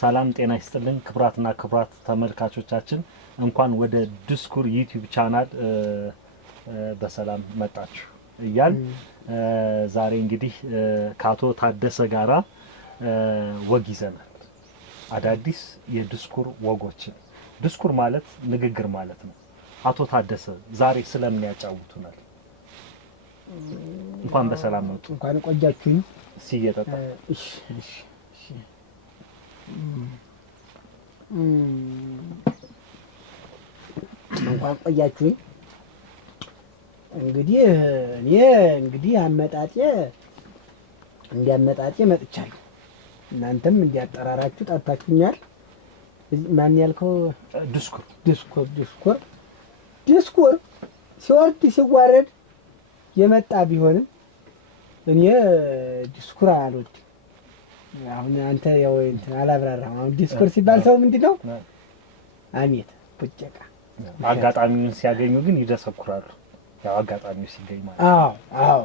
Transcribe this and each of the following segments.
ሰላም ጤና ይስጥልን ክብራትና ክብራት ተመልካቾቻችን እንኳን ወደ ዲስኩር ዩቲዩብ ቻናል በሰላም መጣችሁ እያል ዛሬ እንግዲህ ካቶ ታደሰ ጋራ ወግ ይዘናል አዳዲስ የዲስኩር ወጎችን ዲስኩር ማለት ንግግር ማለት ነው አቶ ታደሰ ዛሬ ስለምን ያጫውቱናል እንኳን በሰላም መጡ እንኳን ቆያችሁኝ ሲየጠጣ እሺ እንኳን ቆያችሁኝ እንግዲህ አመጣጤ እንዲያመጣጤ መጥቻለሁ እናንተም እንዲያጠራራችሁ ጣጣችሁኛል ማን ያልከው ዲስኩር ሲወርድ ሲዋረድ የመጣ ቢሆንም እኔ ዲስኩር አልወድም አሁን አንተ ያው አላብራራም አሁን ዲስኩር ሲባል ሰው ምንድነው አሜት ቡጨቃ አጋጣሚውን ሲያገኙ ግን ይደሰኩራሉ ያው አጋጣሚው ሲገኝ ማለት አዎ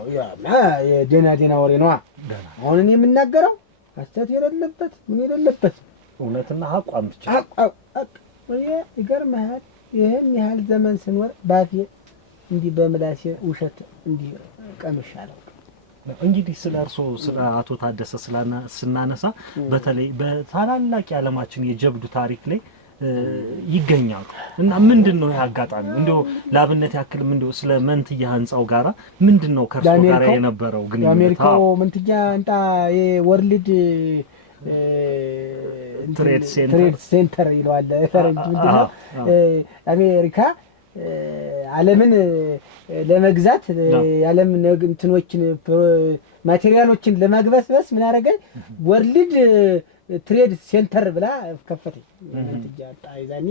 የደና ወሬ ነው አሁን እኔ የምናገረው አስተት የሌለበት ምን የሌለበት እውነትና ሐቋም ብቻ ይገርምሃል ይሄን ያህል ዘመን ስንወር ባፌ እንዲህ በምላሴ ውሸት እንዲህ ቀምሻለሁ እንግዲህ ስለርሶ ስለ አቶ ታደሰ ስናነሳ በተለይ በታላላቅ የዓለማችን የጀብዱ ታሪክ ላይ ይገኛሉ እና ምንድነው ያጋጣሚ እንደው ላብነት ያክል ምንድነው ስለ መንትያ ህንጻው ጋራ ምንድነው ከርሶ ጋራ የነበረው ግን የአሜሪካው መንትያ እንጣ የወርልድ ትሬድ ሴንተር ይለዋል ፈረንጅ ምንድነው አሜሪካ ዓለምን ለመግዛት ዓለም እንትኖችን ማቴሪያሎችን ለማግበስበስ ምን አደረገ ወርልድ ትሬድ ሴንተር ብላ ከፈተች እንትጃጣ ይዛኔ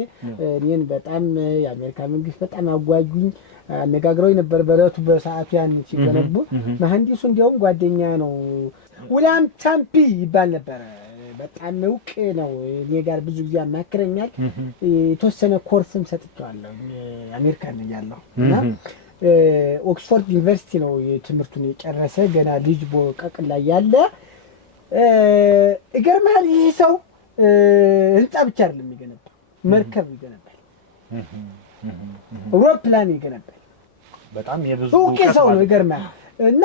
እኔን በጣም የአሜሪካ መንግስት በጣም አጓጉኝ አነጋግረው ነበር በለቱ በሰዓቱ ያን ሲገነቡ መሐንዲሱ እንዲያውም ጓደኛ ነው ዊሊያም ታምፒ ይባል ነበር በጣም እውቅ ነው እኔ ጋር ብዙ ጊዜ አማክረኛል የተወሰነ ኮርስም ሰጥቷለሁ አሜሪካ ነው ያለው እና ኦክስፎርድ ዩኒቨርሲቲ ነው የትምህርቱን የጨረሰ ገና ልጅ ቦቀቅላ ያለ ይገርማል ይሄ ሰው ህንጻ ብቻ አይደለም የሚገነባው መርከብ ይገነባል አውሮፕላን ይገነባል በጣም የብዙ ሰው ነው ይገርማል እና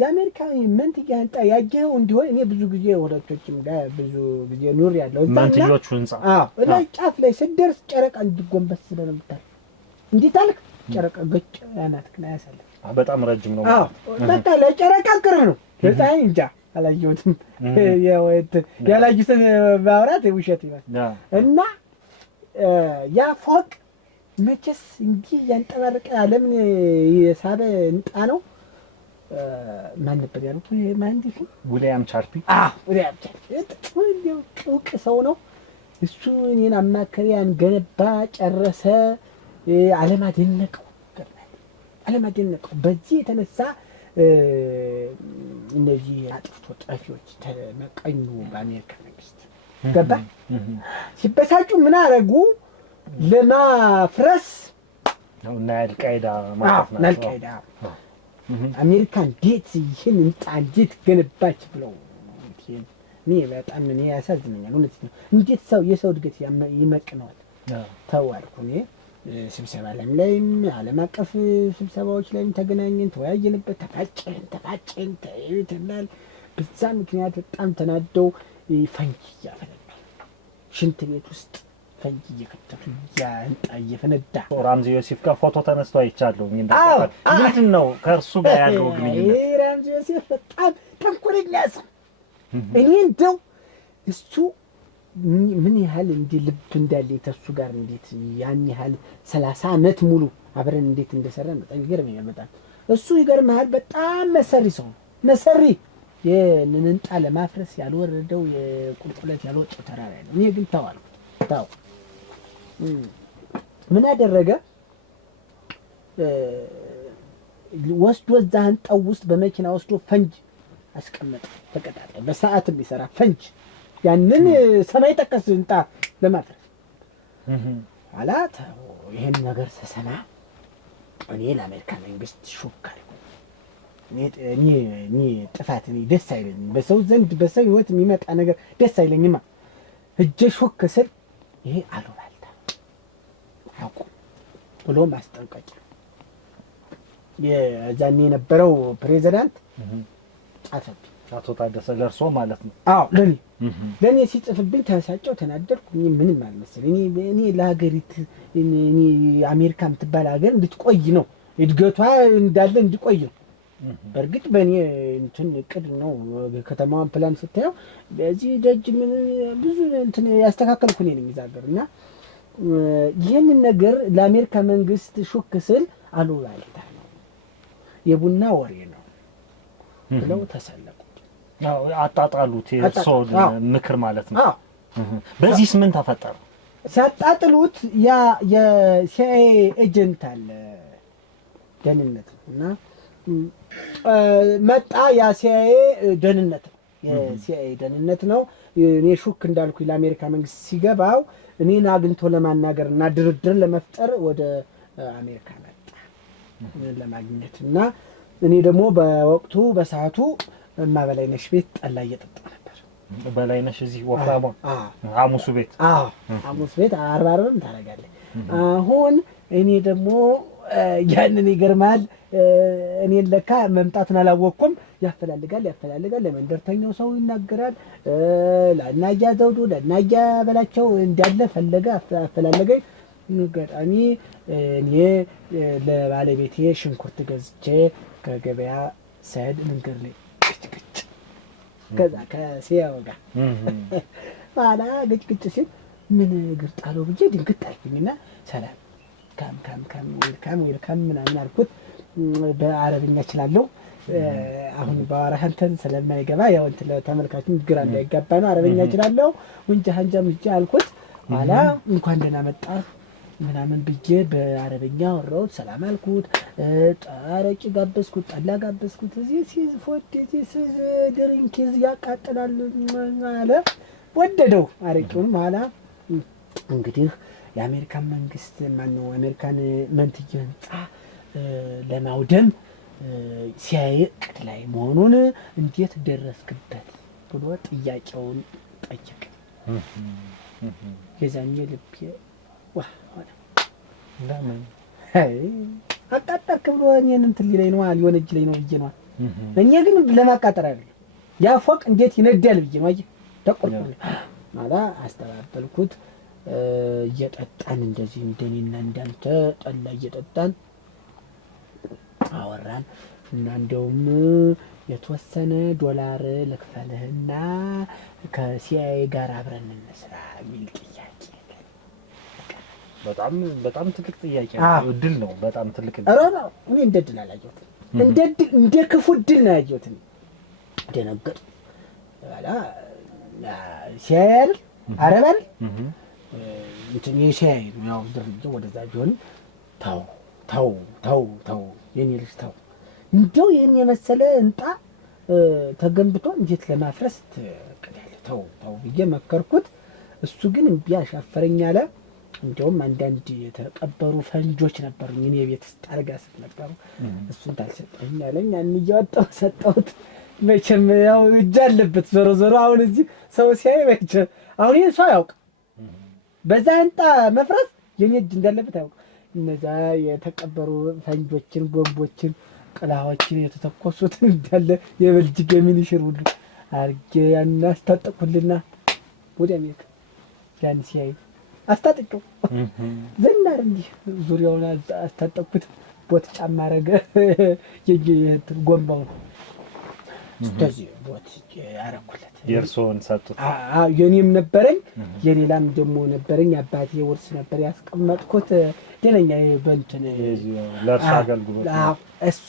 የአሜሪካ መንትያ ህንጻ ያጀው እንዲሆን እኔ ብዙ ጊዜ ወዳጆችም ጋር ብዙ ጊዜ ኑር ያለው መንትዮቹ ህንጻ እና ጫፍ ላይ ስደርስ ጨረቃ እንዲጎንበስ ስለምታል እንዲታልክ ጨረቃ ገጭ ያናት ከና ያሳለ በጣም ረጅም ነው በቃ ለጨረቃ ቅርብ ነው ለፀሐይ እንጃ አላየሁትም ያላዩትን ባውራት ውሸት ይመስላል እና ያ ፎቅ መቼስ እንዲህ ያንጠባረቀ ዓለምን የሳበ ህንጻ ነው ማን ነበር ያሉት መሐንዲሱ ዊሊያም ቻርፒ ዊሊያም ቻርፒ እውቅ ሰው ነው እሱ እኔን አማካሪያን ገነባ ጨረሰ ዓለም አደነቀው በዚህ የተነሳ እነዚህ አጥፍቶ ጠፊዎች ተመቀኙ በአሜሪካ መንግስት ገባ ሲበሳጩ ምን አረጉ ለማፍረስ ነው እና አልቃይዳ ማለት ነው አልቃይዳ አሜሪካ እንዴት ይህን እንጣጅት ገነባች ብለው በጣም እኔ ያሳዝነኛል እውነት ነው እንዴት ሰው የሰው እድገት ይመቅነዋል ተዋልኩኝ ስብሰባ ላይም ዓለም አቀፍ ስብሰባዎች ላይም ተገናኘን ተወያየንበት ተፋጨን ተይተናል በዛ ምክንያት በጣም ተናደው ፈንጂ ያፈነዳል ሽንት ቤት ውስጥ ፈንጂ እየከተቱ ያንጣ እየፈነዳ ራምዚ ዮሴፍ ጋር ፎቶ ተነስቶ አይቻለሁ ምንድነው ከእርሱ ጋር ያለው ግንኙነት ራምዚ ዮሴፍ በጣም ተንኮለኛ ሰው እኔ እንደው እሱ ምን ያህል እንዲ ልብ እንዳለ ተሱ ጋር እንዴት ያን ያህል 30 አመት ሙሉ አብረን እንዴት እንደሰራን በጣም ይገርመኛል በጣም እሱ ይገርማል በጣም መሰሪ የንንጣ ለማፍረስ ያልወረደው የቁልቁለት ያልወጣው ተራራ ነው እኔ ግን ታው ምን አደረገ ወስዶ ዛን ጠው ውስጥ በመኪና ወስዶ ፈንጅ አስቀመጠ ተቀጣጣይ በሰዓት የሚሰራ ፈንጅ ያንን ሰማይ ተከስ እንጣ ለማፍረስ አላት ይሄን ነገር ሰሰና እኔ ለአሜሪካ መንግስት ሹካል እኔ ጥፋት እኔ ደስ አይለኝም በሰው ዘንድ በሰው ህይወት የሚመጣ ነገር ደስ አይለኝማ እጄ ሾክ ስል ይሄ አሉባልታ አቁም ብሎ ማስጠንቀቂያ የዛኔ የነበረው ፕሬዝዳንት ጻፈብኝ። አቶ ታደሰ ለርሶ ማለት ነው? አዎ ለኔ ሲጽፍብኝ ተሳጨው፣ ተናደድኩ። ምንም አልመሰለኝ። እኔ ለሀገሪቱ እኔ አሜሪካ የምትባል ሀገር እንድትቆይ ነው እድገቷ እንዳለ እንዲቆይ ነው። በእርግጥ በእኔ እንትን እቅድ ነው። ከተማዋን ፕላን ስታየው በዚህ ደጅ ምን ብዙ እንትን ያስተካከልኩ እኔ ነኝ እዛ ሀገር እና ይህንን ነገር ለአሜሪካ መንግስት ሹክ ስል አሉባልታ ነው የቡና ወሬ ነው ብለው ተሰለቁ። አጣጣሉት የእርሶን ምክር ማለት ነው። በዚህስ ምን ተፈጠረ? ሲያጣጥሉት ያ የሲአይኤ ኤጀንት አለ ደህንነት እና መጣ። ያ ሲአይኤ ደህንነት ነው፣ የሲአይኤ ደህንነት ነው። እኔ ሹክ እንዳልኩ ለአሜሪካ መንግስት ሲገባው እኔን አግኝቶ ለማናገር እና ድርድር ለመፍጠር ወደ አሜሪካ መጣ ለማግኘት እና እኔ ደግሞ በወቅቱ በሰዓቱ በላይነሽ ቤት ጠላ እየጠጣ ነበር። በላይነሽ እዚህ ወፍራማ ሐሙሱ ቤት ሐሙስ ቤት አርባርም ታደርጋለህ። አሁን እኔ ደግሞ ያንን ይገርማል። እኔን ለካ መምጣቱን አላወቅኩም። ያፈላልጋል ለመንደርተኛው ሰው ይናገራል። ለናያ ዘውዱ ለናያ በላቸው እንዳለ ፈለገ አፈላለገኝ። ገጣሚ እኔ ለባለቤቴ ሽንኩርት ገዝቼ ከገበያ ሰድ መንገድ ላይ ግጭ ከዛ ከሲያው ጋር ባላ ግጭ ሲል ምን እግር ጣለው ብዬ ድንግጥ አልኩኝና ሰላም ካም ዌልካም ምናምን አልኩት። በአረብኛ እችላለሁ። አሁን ባወራህ አንተን ስለማይገባ ያው እንትን ለተመልካቹም ግራ እንዳይጋባ ነው። አረብኛ እችላለሁ ወንጀ ሀንጃም ልጅ አልኩት። ባላ እንኳን ደህና መጣህ ምናምን ብዬ በአረብኛ ወራሁት። ሰላም አልኩት። አረቂ ጋበዝኩት፣ ጠላ ጋበዝኩት። እዚህ ሲፎት እዚህ ድሪንኪዝ ያቃጥላል አለ። ወደደው አረቂውን። በኋላ እንግዲህ የአሜሪካን መንግስት ማነው አሜሪካን መንትዬ ህንጻ ለማውደም ሲያይ እቅድ ላይ መሆኑን እንዴት ደረስክበት ብሎ ጥያቄውን ጠየቀ። የዛኔ ልቤ ዋ ሆነ። ለምን አቃጣክ ብሎ እኔን እንትን ሊለኝ ነው ሊወነጅለኝ ነው ብዬ ነው። እኛ ግን ለማቃጠር አይደለም ያ ፎቅ እንዴት ይነዳል ብዬ ነው። አየህ ተቆርጦ ማለት አስተባበልኩት። እየጠጣን እንደዚህ እንደኔና እንዳንተ ጠላ እየጠጣን አወራን እና እንደውም የተወሰነ ዶላር ልክፈልህና ከሲአይኤ ጋር አብረን እንስራ የሚል ጥያቄ። በጣም ትልቅ ጥያቄ ነው። እድል ነው። በጣም ትልቅ እድል ነው። እኔ እንደ እድል አላየሁትም። እንደ ክፉ እድል ነው ያየሁት። ደነገጥኩ። በኋላ ሲአይኤ አረባል እንትን የሲአይኤ ነው ያው ድርጅቱ ወደዛ ቢሆን ተው የኔ ልጅ ተው፣ እንደው ይህን የመሰለ ህንጻ ተገንብቶ እንዴት ለማፍረስ ትቀዳለህ? ተው ብዬ መከርኩት። እሱ ግን እምቢ አሻፈረኝ አለ። እንደውም አንዳንድ የተቀበሩ ፈንጆች ነበሩ እኔ ቤት ውስጥ አልጋ ስር ነበሩ። እሱን ታልሰጠኝ አለኝ። ያን እያወጣሁ ሰጠሁት። መቼም ያው እጅ አለበት ዞሮ አሁን እዚህ ሰው ሲያይ መቼም አሁን ይሄን ሰው ያውቅ በዛ ህንጻ መፍረስ የኔ እጅ እንዳለበት ያውቅ። እነዛ የተቀበሩ ፈንጆችን፣ ቦምቦችን፣ ቅላዎችን የተተኮሱትን እንዳለ የበልጅግ የሚኒሽር ሁሉ አርጌ ያን አስታጠቅኩልና ወደ አሜሪካ ያን ሲያይ አስታጠቀው ዘናር እንዲህ ዙሪያውን አስታጠቅኩት። ቦት ጫማ አረገ የእንትን ጎንባውን ስለዚህ ቦት ያረኩለት። የእርሶን ሰጡት? የኔም ነበረኝ የሌላም ደግሞ ነበረኝ። አባቴ ውርስ ነበር ያስቀመጥኩት ደነኛ በእንትን ለእርሻ አገልግሎት። እሱ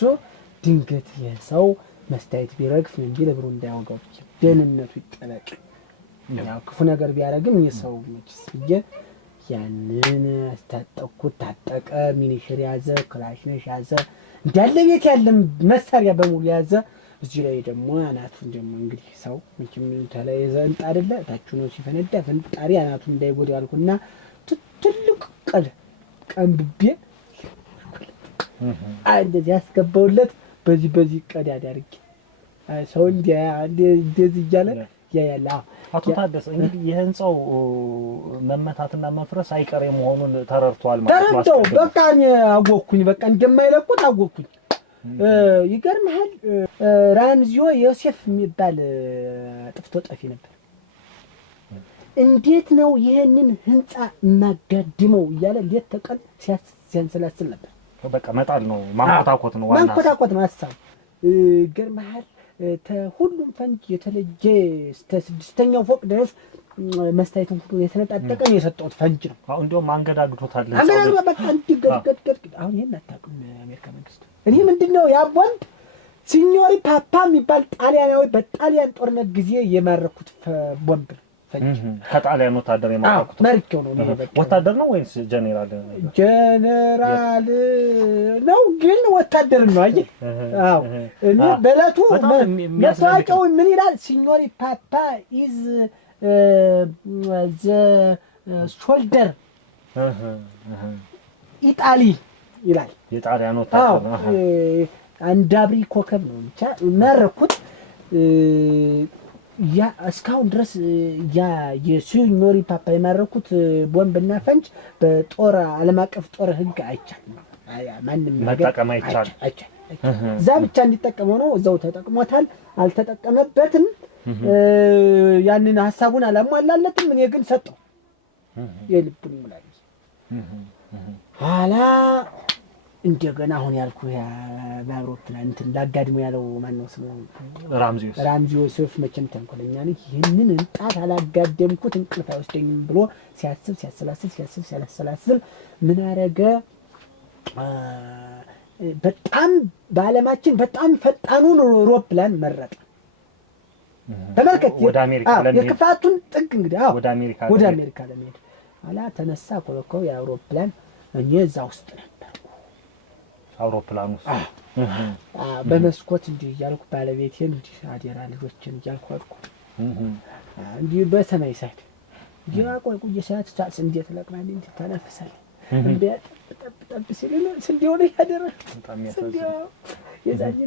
ድንገት የሰው መስታየት ቢረግፍ ምን ቢል እግሩ እንዳያወጋው ደህንነቱ ይጠበቅ። ያው ክፉ ነገር ቢያረግም የሰው መችስ ብዬ ያንን አስታጠቅኩት። ታጠቀ። ሚኒሽር ያዘ፣ ክላሽነሽ ያዘ፣ እንዳለ ቤት ያለም መሳሪያ በሙሉ ያዘ። እዚህ ላይ ደግሞ አናቱን ደግሞ እንግዲህ ሰው መቼም ተለየ ዘንጥ አይደለ ታቹ ነው ሲፈነዳ ፈንጣሪ አናቱን እንዳይጎዳ ያልኩና ትልቅ ቀንብቤ እንደዚህ ያስገባውለት በዚህ ቀዳዳ አድርጌ ሰው እንደዚህ እያለ ያያላ አቶ ታደሰ እንግዲህ የህንጻው መመታትና መፍረስ አይቀሬ መሆኑን ተረድቷል ማለት ነው። ተረድተው በቃ አወኩኝ፣ በቃ እንደማይለቁት አወኩኝ። ይገርምሃል ራምዚዮ ዮሴፍ የሚባል ጥፍቶ ጠፊ ነበር። እንዴት ነው ይሄንን ህንጻ እናጋድመው እያለ ሌት ተቀን ሲያንሰላስል ነበር። በቃ መጣል ነው ማንኮታኮት ነው ዋና ማንኮታኮት ማሳብ። ይገርምሃል ሁሉም ፈንጅ የተለየ እስከ 6ኛው ፎቅ ድረስ መስታየቱን ሁሉ የተነጣጠቀ ነው የሰጠሁት ፈንጅ ነው። አሁን እንደውም አንገዳግዶታል። አንገዳግዶ በቃ እንዲገድገድ አሁን ይሄን አታውቅም የአሜሪካ መንግስት። እኔ ምንድነው ያ ቦምብ ሲኞሪ ፓፓ የሚባል ጣሊያናዊ በጣሊያን ጦርነት ጊዜ የማረኩት ቦምብ ነው። ከጣሊያን ወታደር የማረኩት መርኬው ነው። ወታደር ነው ወይስ ጀነራል? ጀነራል ነው ግን ወታደር ነው። አየህ አዎ እኔ በለቱ መስዋዕታው ምን ይላል? ሲኞሪ ፓፓ ኢዝ ዘ ሾልደር ኢጣሊ ይላል። የጣሊያን ወታደር ነው። አንድ አብሪ ኮከብ ነው ብቻ ማረኩት። ያ እስካሁን ድረስ ያ የሲኞሪ ፓፓ የማረኩት ቦምብና ፈንጅ በጦር ዓለም አቀፍ ጦር ህግ አይቻልም። ማንም መጠቀም አይቻልም። እዛ ብቻ እንዲጠቀመው ነው። እዛው ተጠቅሞታል፣ አልተጠቀመበትም። ያንን ሐሳቡን አላሟላለትም። እኔ ግን ሰጠው የልቡን ሙላል ኋላ እንደገና አሁን ያልኩ ያ በአውሮፕላን እንትን ላጋድሞ ያለው ማን ነው ስሙ? ራምዚ ዮሴፍ መቼም ተንኮለኛ ነው። ይህንን እንጣት አላጋደምኩት እንቅልፍ አይወስደኝም ብሎ ሲያሰላስል ምን አረገ? በጣም በዓለማችን በጣም ፈጣኑን አውሮፕላን መረጠ። ተመልከት ወደ አሜሪካ ለመሄድ የክፋቱን ጥግ እንግዲህ ወደ አሜሪካ ለመሄድ አላ ተነሳ ኮለኮው የአውሮፕላን እኔ እዛ ውስጥ ነበር። አውሮፕላኑ በመስኮት እንዲህ እያልኩ ባለቤቴን እንዲህ አደራ ልጆችን እያልኩ አድኩ እንዲህ በሰማይ ሳይት ቆይ ሰዓት ታስ እንዴት ለቅማል እንዴት ታነፍሳል እንዴ ጠብ ሲል ስንዴው ነው ያደረ ስንዴው የዛኝ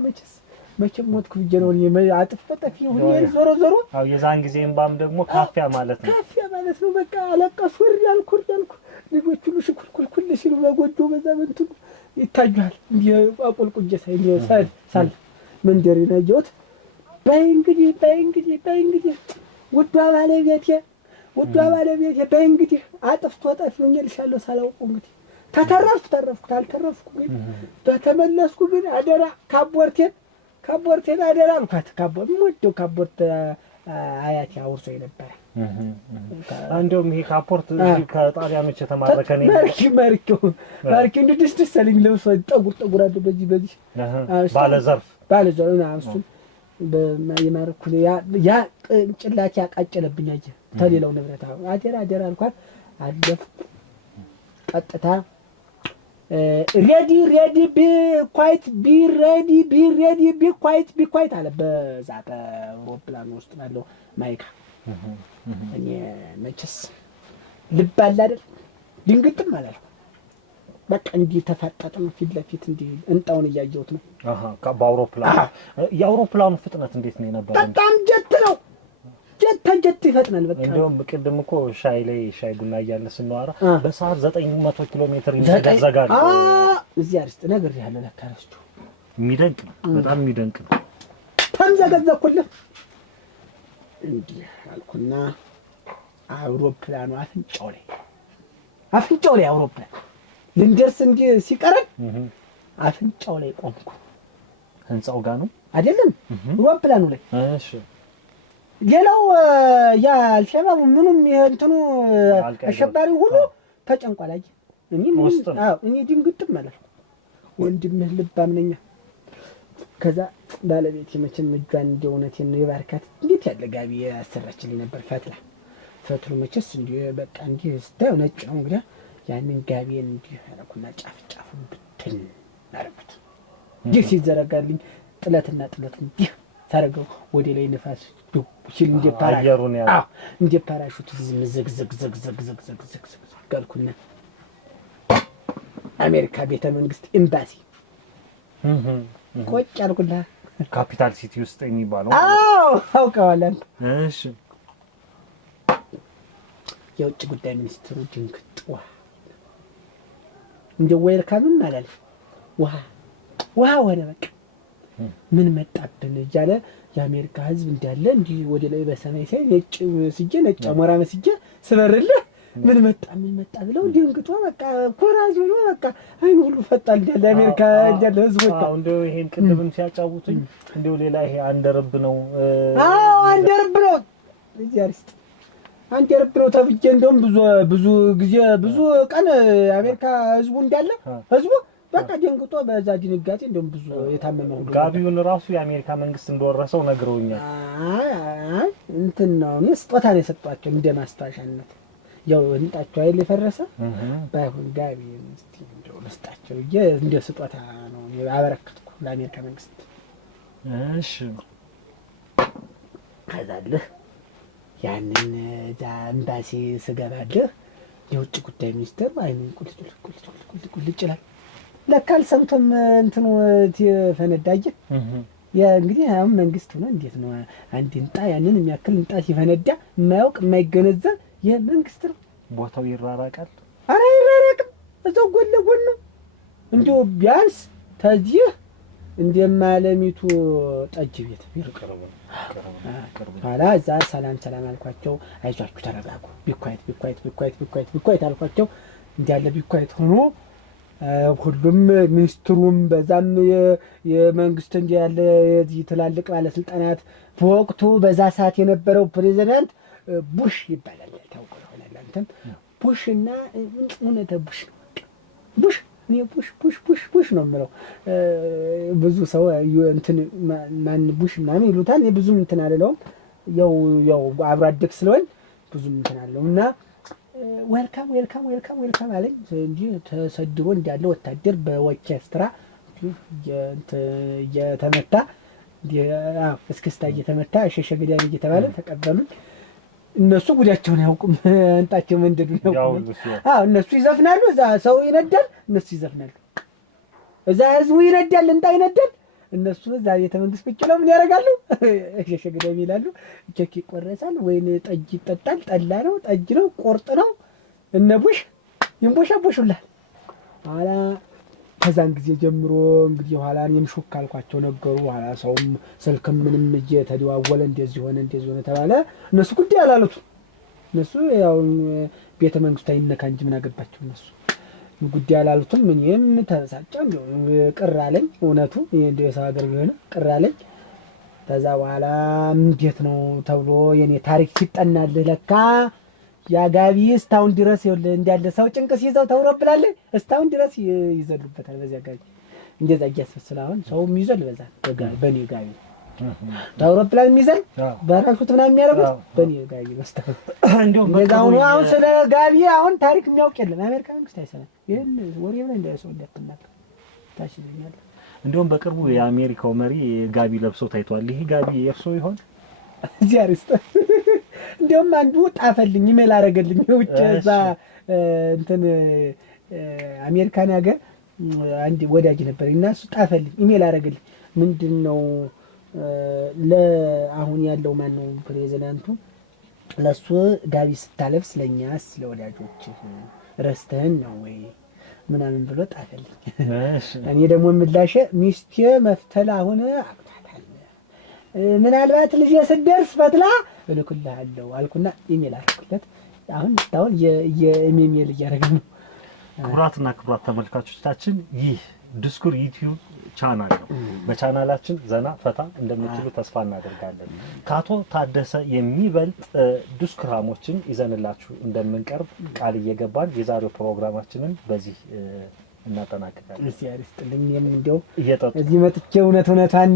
መቼም ሞትኩ ብዬ ነው አጥፍጠፊ ሁሉ ዞሮ አው የዛን ጊዜ እንባም ደግሞ ካፊያ ማለት ነው። በቃ አለቀሱ ያልኩ ልጆቹ ሁሉ ሽኩልኩል ሲሉ በጎጆ በዛ እንትን ይታያል። እንዴ አቆልቁጀ ሳይ እንዴ ሳል መንደር ይናጆት በይ እንግዲህ ውዷ ባለቤቴ በይ እንግዲህ አጥፍቶ ጠፊኝ ልሻለሁ ሳላውቁ እንግዲህ ተተረፍኩ አልተረፍኩ ግን በተመለስኩ ግን አደራ ካቦርቴን አደራ አልኳት። ሞደው ካቦርት አያት ያወርሶ ነበር። እንደውም ይሄ ካፖርት ከጣሊያኖች የተማረከ ነው። ማርኪ እንድስት ሰልኝ ለብሶ ጠጉር አለ በዚህ ባለዘርፍ እና እሱ በማይማርኩ ያ ጭላች ያቃጨለብኝ አየ ተሌላው ንብረት አደራ አልኳት። አለፍ ቀጥታ ሬዲ ቢ ኳይት አለ በዛ በአውሮፕላን ውስጥ ባለው ማይካ እኔ መቼስ ልብ አለ አይደል ድንግጥም አላልኩ። በቃ እንዲህ ተፋጠጥን ፊት ለፊት እንዲህ እንጣውን እያየሁት ነው። በአውሮፕላን የአውሮፕላኑ ፍጥነት እንዴት ነው የነበረው? በጣም ጀት ነው። ጀት ይፈጥናል። በቃ እንደውም ቅድም እኮ ሻይ ቡና እያለ ስንዋራ በሰዓት 900 ኪሎ ሜትር ይዘጋጋል። እዚህ አርስጥ ነገር ያለ ለካረስቱ የሚደንቅ ነው። በጣም የሚደንቅ ነው። ተንዘገዘኩልህ እንዲህ አልኩና አውሮፕላኑ አፍንጫው ላይ አውሮፕላን ልንደርስ እንዲህ ሲቀረብ አፍንጫው ላይ ቆምኩ። ህንጻው ጋር ነው አይደለም አውሮፕላኑ ላይ። እሺ ሌላው ያ አልሸባብ ምኑም እንትኑ አሸባሪው ሁሉ ተጨንቋል። አይ እኔ ድንግጥም አላልኩ። ወንድምህ ልባም ነኝ። ከዛ ባለቤቴ መቼም እጇን እንደው እውነቴን ነው የባርካት እንዴት ያለ ጋቢ ያሰራችልኝ ነበር። ፈትሉ መቼስ እንዲህ በቃ እንዲህ ስታየው ነጭ ነው። እንግዲህ ያንን ጋቢን እንዲህ አደረኩና ጫፉን ብትን አደረኩት። እንዲህ ሲዘረጋልኝ ጥለትና እንዲህ ታረገው ወደ ላይ ንፋስ ሲል እንደ ፓራሹት ዝግዝግ ጋልኩና አሜሪካ ቤተ መንግስት ኤምባሲ ቆጭ አልኩላ። ካፒታል ሲቲ ውስጥ የሚባለው አውቀዋለሁ። እሺ የውጭ ጉዳይ ሚኒስትሩ ድንግጥ እንደ ዌልካምም አላልፍ ውሃ ሆነ በቃ ምን መጣብን እያለ የአሜሪካ ህዝብ እንዳለ እንዲህ ወደ ላይ በሰማይ ሳይ ነጭ መስጄ ነጭ አሞራ መስጄ ስበርልህ ምን መጣ ብለው ድንግጦ በቃ ኮራዝ ብሎ በቃ አይኑ ሁሉ ፈጣል እንዳለ አሜሪካ እንዳለ ህዝቦች እንደው ይሄን ቅድምም ሲያጫውቱኝ እንደው ሌላ ይሄ አንደርብ ነው አንደርብ ነው እዚያርስት አንደርብ ነው ተብዬ እንደውም ብዙ ጊዜ ብዙ ቀን አሜሪካ ህዝቡ እንዳለ ህዝቡ በቃ ደንግጦ በዛ ድንጋጤ እንደውም ብዙ የታመመው ጋቢውን ራሱ የአሜሪካ መንግስት እንደወረሰው ነግረውኛል። እንትን ነው ስጦታ ነው የሰጧቸው እንደ ማስታወሻነት ያው እንጣቸው አይል የፈረሰ ባይሆን ጋቢ እስቲ እንደው ለስጣቸው እንደ ስጦታ ነው ያበረከትኩ ለአሜሪካ መንግስት። እሺ ከዛልህ ያንን ኤምባሲ ስገባልህ የውጭ ጉዳይ ሚኒስትር አይኑን ቁልጭ ይላል። ለካል ሰምቶም እንትኑ ተፈነዳየ ያ እንግዲህ አሁን መንግስት ሆነ እንዴት ነው አንድ እንጣ ያንን የሚያክል እንጣ ሲፈነዳ የማያውቅ የማይገነዘብ የመንግስት ነው። ቦታው ይራራቃል። አረ ይራራቅም እዛው ጎን ለጎን ነው። እንደው ቢያንስ ተዚህ እንደማለሚቱ ጠጅ ቤት ይርቀረው ኋላ እዛ ሰላም አልኳቸው። አይዟችሁ ተረጋጉ ቢኳይት አልኳቸው። እንዲያለ ቢኳይት ሆኖ ሁሉም ሚኒስትሩም በዛም የመንግስት እንዲያለ የዚህ ትላልቅ ባለስልጣናት በወቅቱ በዛ ሰዓት የነበረው ፕሬዝዳንት ቡሽ ይባላል ታውቁ ይሆናል አንተም ቡሽና እውነተ ቡሽ እኔ ቡሽ ነው የምለው። ብዙ ሰው እንትን ማን ቡሽ ምናምን ይሉታል። እኔ ብዙም እንትን አልለውም። ያው አብሮ አደግ ስለሆነ ብዙም እንትን አልለውም እና ዌልካም አለኝ እንጂ ተሰድሮ እንዳለ ወታደር በኦርኬስትራ እየተመታ እስክስታ እየተመታ ሸሸገዳን እየተባለ ተቀበሉን። እነሱ ጉዳቸውን ያውቁም እንጣቸው መንደዱን ያውቁም። እነሱ ይዘፍናሉ፣ እዛ ሰው ይነዳል፣ እነሱ ይዘፍናሉ። እዛ ህዝቡ ይነዳል፣ እንጣ ይነዳል። እነሱ እዛ ቤተመንግስት ቁጭ ብለው ምን ያደርጋሉ? ሸሸገዳን ይላሉ። ኬክ ይቆረሳል፣ ወይን ጠጅ ይጠጣል። ጠላ ነው፣ ጠጅ ነው፣ ቆርጥ ነው። እነ ቡሽ ይንቦሻቦሹላል። ኋላ ከዛን ጊዜ ጀምሮ እንግዲህ ኋላ እኔም ሹክ አልኳቸው ነገሩ። ኋላ ሰውም ስልክም ምንም እየተደዋወለ እንደዚህ ሆነ ተባለ። እነሱ ጉዳይ አላሉት። እነሱ ያው ቤተ መንግስቱ አይነካ እንጂ ምን አገባቸው እነሱ ጉዳይ አላሉትም። እኔም ተበሳጨሁ፣ ቅር አለኝ። እውነቱ እንደ የሰው ሀገር ቢሆን ቅር አለኝ። ከዛ በኋላ እንዴት ነው ተብሎ የኔ ታሪክ ሲጠናልህ ለካ ያጋቢ እስካሁን ድረስ ይኸውልህ እንዳለ ሰው ጭንቅስ ይዘው ተውረብላለህ እስካሁን ድረስ ይዘሉበታል። በዚያ ጋቢ እንደዛ እያስፈስል አሁን ሰውም ይዘል በዛ በኔ ጋቢ ተውረብላል የሚዘል በራሹት ምናምን የሚያደርጉት በኔ ጋቢ በስተቀር እንደዛው ነው። አሁን ስለ ጋቢ አሁን ታሪክ የሚያውቅ የለም። አሜሪካ መንግስት አይሰማም። ይሄን ወሬ ብለ እንዳይሰው እንዳትናገር ታሽልኛል። እንደውም በቅርቡ የአሜሪካው መሪ ጋቢ ለብሶ ታይቷል። ይሄ ጋቢ የእርሶ ይሆን? እዚያ ርስተ እንደውም አንዱ ጣፈልኝ ኢሜል አደረገልኝ። ውጭ እዛ እንትን አሜሪካን ሀገር አንድ ወዳጅ ነበር እና እሱ ጣፈልኝ ኢሜል አደረገልኝ። ምንድነው ለአሁን ያለው ማን ነው ፕሬዝዳንቱ ለሱ ጋቢ ስታለብስ ለኛስ ለወዳጆች ረስተህን ነው ወይ ምናምን ብሎ ጣፈልኝ። እኔ ደግሞ ምላሽ ሚስቴ መፍተል አሁን አቅቷታል፣ ምናልባት ልጅ ስደርስ ፈትላ እልክልሃለሁ አልኩና ኢሜል አደረኩለት። አሁን ታውን የኢሜል እያደረገ ነው። ክቡራትና ክቡራት ተመልካቾቻችን ይህ ዲስኩር ዩቲዩብ ቻናል ነው። በቻናላችን ዘና ፈታ እንደምትሉ ተስፋ እናደርጋለን። ከአቶ ታደሰ የሚበልጥ ዲስኩራሞችን ይዘንላችሁ እንደምንቀርብ ቃል እየገባን የዛሬው ፕሮግራማችንን በዚህ እናጠናቅቃለን። እሺ አሪስጥልኝ። እንደው እየጠጡ እዚህ መጥቼ እውነታን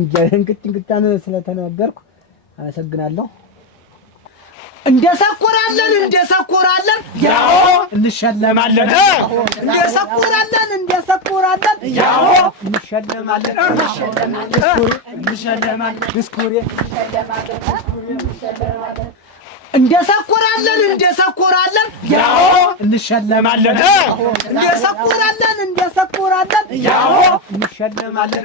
እንግጫን ስለተናገርኩ አመሰግናለሁ። እንደሰኮራለን ያው እንሸለማለን። እንደሰኮራለን ያው እንሸለማለን። ዲስኩሬ እንደሰኮራለን ያው እንሸለማለን እንደሰኮራለን ያው እንሸለማለን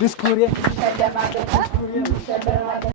ድስኩሬ